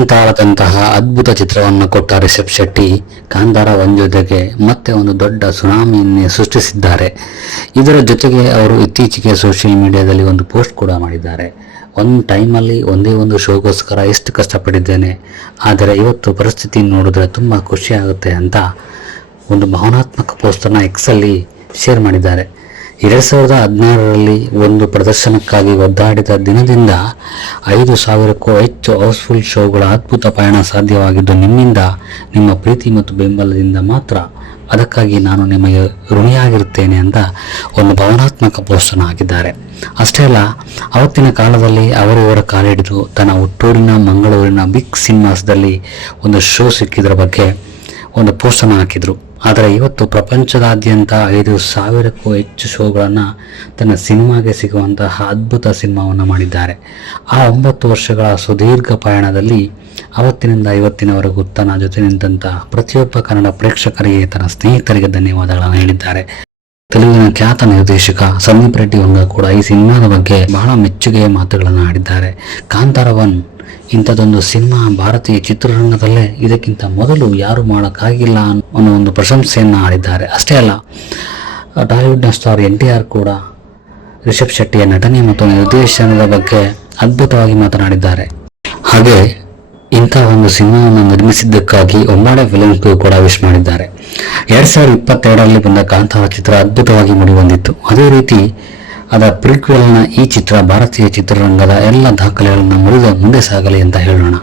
ಕಾಂತಾರದಂತಹ ಅದ್ಭುತ ಚಿತ್ರವನ್ನು ಕೊಟ್ಟ ರಿಷಬ್ ಶೆಟ್ಟಿ ಕಾಂತಾರ 1 ಜೊತೆಗೆ ಮತ್ತೆ ಒಂದು ದೊಡ್ಡ ಸುನಾಮಿಯನ್ನೇ ಸೃಷ್ಟಿಸಿದ್ದಾರೆ. ಇದರ ಜೊತೆಗೆ ಅವರು ಇತ್ತೀಚೆಗೆ ಸೋಷಿಯಲ್ ಮೀಡಿಯಾದಲ್ಲಿ ಒಂದು ಪೋಸ್ಟ್ ಕೂಡ ಮಾಡಿದ್ದಾರೆ. ಒಂದು ಟೈಮಲ್ಲಿ ಒಂದೇ ಒಂದು ಶೋಗೋಸ್ಕರ ಎಷ್ಟು ಕಷ್ಟಪಟ್ಟಿದ್ದೇನೆ, ಆದರೆ ಇವತ್ತು ಪರಿಸ್ಥಿತಿ ನೋಡಿದ್ರೆ ತುಂಬ ಖುಷಿ ಆಗುತ್ತೆ ಅಂತ ಒಂದು ಭಾವನಾತ್ಮಕ ಪೋಸ್ಟನ್ನು ಎಕ್ಸಲ್ಲಿ ಶೇರ್ ಮಾಡಿದ್ದಾರೆ. 2016ರಲ್ಲಿ ಒಂದು ಪ್ರದರ್ಶನಕ್ಕಾಗಿ ಒದ್ದಾಡಿದ ದಿನದಿಂದ 5,000ಕ್ಕೂ ಹೆಚ್ಚು ಹೌಸ್ಫುಲ್ ಶೋಗಳ ಅದ್ಭುತ ಪಯಣ ಸಾಧ್ಯವಾಗಿದ್ದು ನಿಮ್ಮಿಂದ, ನಿಮ್ಮ ಪ್ರೀತಿ ಮತ್ತು ಬೆಂಬಲದಿಂದ ಮಾತ್ರ. ಅದಕ್ಕಾಗಿ ನಾನು ನಿಮಗೆ ಋಣಿಯಾಗಿರುತ್ತೇನೆ ಅಂತ ಒಂದು ಭಾವನಾತ್ಮಕ ಪೋಸ್ಟನ್ನು ಹಾಕಿದ್ದಾರೆ. ಅಷ್ಟೇ ಅಲ್ಲ, ಅವತ್ತಿನ ಕಾಲದಲ್ಲಿ ಅವರಿವರ ಕಾಲಿಡಿದು ತನ್ನ ಹುಟ್ಟೂರಿನ ಮಂಗಳೂರಿನ ಬಿಗ್ ಸಿನಿಮಾಸ್ದಲ್ಲಿ ಒಂದು ಶೋ ಸಿಕ್ಕಿದ್ರ ಬಗ್ಗೆ ಒಂದು ಪೋಸ್ಟನ್ನು ಹಾಕಿದರು. ಆದರೆ ಇವತ್ತು ಪ್ರಪಂಚದಾದ್ಯಂತ 5,000ಕ್ಕೂ ಹೆಚ್ಚು ಶೋಗಳನ್ನು ತನ್ನ ಸಿನಿಮಾಗೆ ಸಿಗುವಂತಹ ಅದ್ಭುತ ಸಿನಿಮಾವನ್ನು ಮಾಡಿದ್ದಾರೆ. ಆ 9 ವರ್ಷಗಳ ಸುದೀರ್ಘ ಪಯಣದಲ್ಲಿ ಅವತ್ತಿನಿಂದ ಇವತ್ತಿನವರೆಗೂ ತನ್ನ ಜೊತೆ ನಿಂತಹ ಪ್ರತಿಯೊಬ್ಬ ಕನ್ನಡ ಪ್ರೇಕ್ಷಕರಿಗೆ, ತನ್ನ ಸ್ನೇಹಿತರಿಗೆ ಧನ್ಯವಾದಗಳನ್ನು ಹೇಳಿದ್ದಾರೆ. ತೆಲುಗಿನ ಖ್ಯಾತ ನಿರ್ದೇಶಕ ಸಂದೀಪ್ ರೆಡ್ಡಿ ವಂಗ ಕೂಡ ಈ ಸಿನಿಮಾದ ಬಗ್ಗೆ ಬಹಳ ಮೆಚ್ಚುಗೆಯ ಮಾತುಗಳನ್ನು ಆಡಿದ್ದಾರೆ. ಕಾಂತಾರ 1 ಇಂಥದ್ದೊಂದು ಸಿನಿಮಾ ಭಾರತೀಯ ಚಿತ್ರರಂಗದಲ್ಲೇ ಇದಕ್ಕಿಂತ ಮೊದಲು ಯಾರು ಮಾಡೋಕ್ಕಾಗಿಲ್ಲ ಅನ್ನೋ ಒಂದು ಪ್ರಶಂಸೆಯನ್ನು ಆಡಿದ್ದಾರೆ. ಅಷ್ಟೇ ಅಲ್ಲ, ಟಾಲಿವುಡ್ನ ಸ್ಟಾರ್ NTR ಕೂಡ ರಿಷಬ್ ಶೆಟ್ಟಿಯ ನಟನೆ ಮತ್ತು ನಿರ್ದೇಶನದ ಬಗ್ಗೆ ಅದ್ಭುತವಾಗಿ ಮಾತನಾಡಿದ್ದಾರೆ. ಹಾಗೆ ಇಂಥ ಒಂದು ಸಿನಿಮಾವನ್ನು ನಿರ್ಮಿಸಿದ್ದಕ್ಕಾಗಿ ಒಮ್ಮಾಡೆ ಫಿಲ್ಮ್ಸ್ಗೂ ಕೂಡ ವಿಶ್ ಮಾಡಿದ್ದಾರೆ. 2022ರಲ್ಲಿ ಬಂದ ಕಾಂತಾರ ಚಿತ್ರ ಅದ್ಭುತವಾಗಿ ಮೂಡಿಬಂದಿತ್ತು. ಅದೇ ರೀತಿ ಅದರ ಪ್ರಿಕ್ವೆಲ್ನ ಈ ಚಿತ್ರ ಭಾರತೀಯ ಚಿತ್ರರಂಗದ ಎಲ್ಲ ದಾಖಲೆಗಳನ್ನು ಮುರಿದು ಮುಂದೆ ಸಾಗಲಿ ಅಂತ ಹೇಳೋಣ.